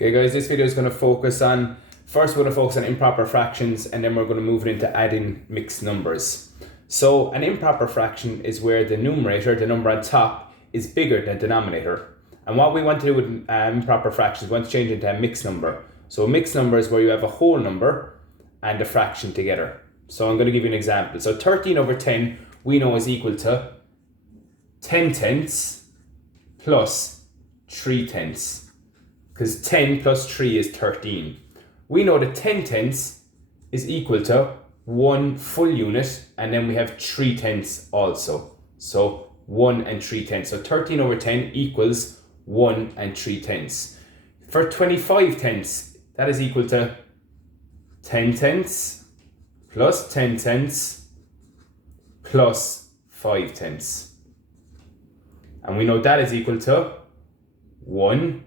Okay guys, this video is going to focus on, first we're going to focus on improper fractions, and then we're going to move it into adding mixed numbers. So an improper fraction is where the numerator, the number on top, is bigger than the denominator. And what we want to do with improper fractions, we want to change it into a mixed number. So a mixed number is where you have a whole number and a fraction together. So I'm going to give you an example. So 13 over 10 we know is equal to 10 tenths plus 3 tenths. Because 10 plus 3 is 13. We know that 10 tenths is equal to 1 full unit, and then we have 3 tenths also. So 1 and 3 tenths. So 13 over 10 equals 1 and 3 tenths. For 25 tenths, that is equal to 10 tenths plus 10 tenths plus 5 tenths. And we know that is equal to 1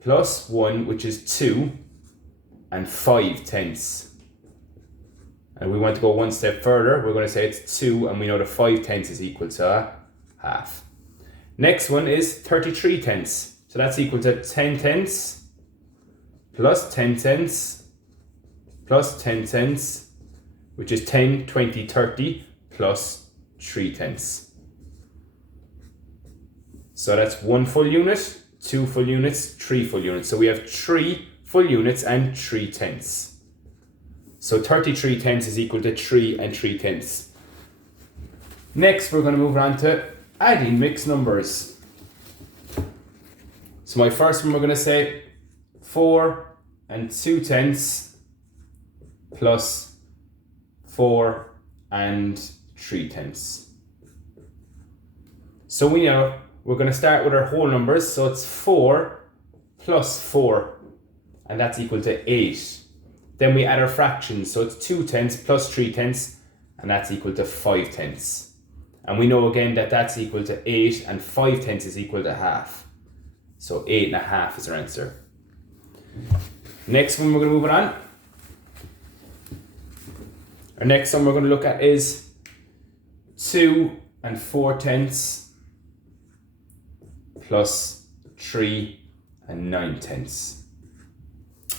plus 1, which is 2, and 5 tenths. And we want to go one step further. We're going to say it's 2, and we know that 5 tenths is equal to a half. Next one is 33 tenths. So that's equal to 10 tenths plus 10 tenths plus 10 tenths, which is 10, 20, 30 plus 3 tenths. So that's 1 full unit, 2 full units, 3 full units. So we have 3 full units and 3 tenths. So 33 tenths is equal to 3 and 3 tenths. Next, we're going to move on to adding mixed numbers. So my first one, we're going to say 4 and 2 tenths plus 4 and 3 tenths. So we know we're going to start with our whole numbers. So it's 4 plus 4, and that's equal to 8. Then we add our fractions. So it's 2 tenths plus 3 tenths, and that's equal to 5 tenths. And we know again that that's equal to 8, and 5 tenths is equal to half. So 8 and a half is our answer. Next one we're going to move it on. Our next one we're going to look at is 2 and 4 tenths plus 3 and 9 tenths.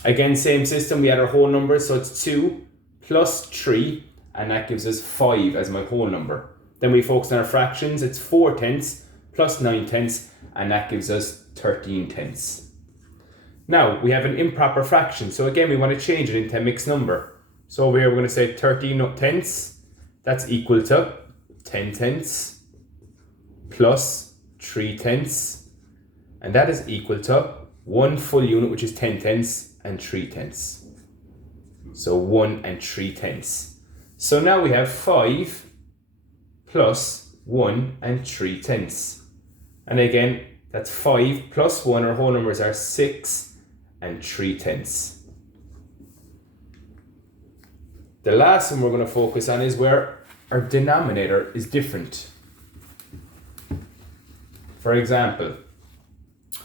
Again, same system, we add our whole numbers, so it's 2 plus 3, and that gives us 5 as my whole number. Then we focus on our fractions, it's 4 tenths plus 9 tenths, and that gives us 13 tenths. Now, we have an improper fraction, so again, we want to change it into a mixed number. So over here, we're going to say 13 tenths, that's equal to 10 tenths plus 3 tenths, and that is equal to 1 full unit, which is 10 tenths, and 3 tenths. So 1 and 3 tenths. So now we have 5 plus 1 and 3 tenths. And again, that's 5 plus 1, our whole numbers are 6 and 3 tenths. The last one we're going to focus on is where our denominator is different. For example,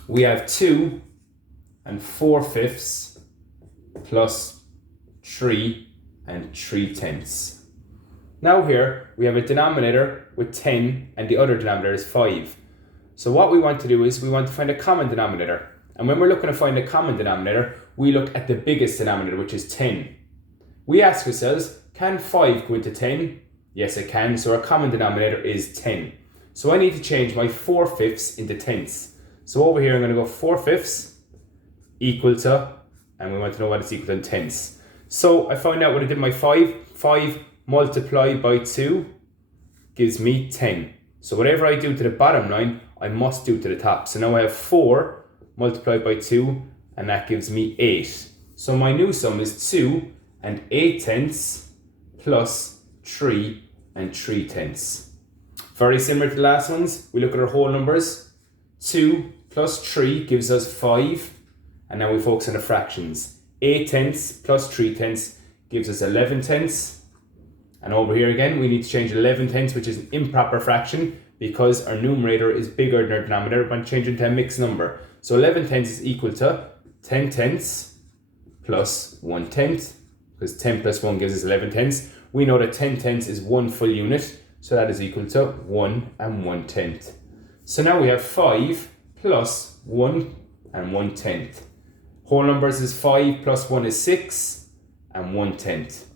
we have 2 and 4/5 plus 3 and 3 tenths. Now here we have a denominator with 10 and the other denominator is 5. So what we want to do is we want to find a common denominator. And when we're looking to find a common denominator, we look at the biggest denominator, which is 10. We ask ourselves, can 5 go into 10? Yes, it can. So our common denominator is 10. So I need to change my 4/5 into tenths. So over here I'm going to go 4/5 equal to, and we want to know what it's equal to in tenths. So I found out what I did my 5. 5 multiplied by 2 gives me 10. So whatever I do to the bottom line, I must do to the top. So now I have 4 multiplied by 2, and that gives me 8. So my new sum is 2 and 8 tenths plus 3 and 3 tenths. Very similar to the last ones, we look at our whole numbers. 2 plus 3 gives us 5, and now we focus on the fractions. 8 tenths plus 3 tenths gives us 11 tenths. And over here again, we need to change 11 tenths, which is an improper fraction, because our numerator is bigger than our denominator, but change it to a mixed number. So 11 tenths is equal to 10 tenths plus 1 tenth, because 10 plus 1 gives us 11 tenths. We know that 10 tenths is 1 full unit, so that is equal to 1 and 1 tenth. So now we have 5 plus 1 and 1 tenth. Whole numbers is 5 plus 1 is 6 and 1/10.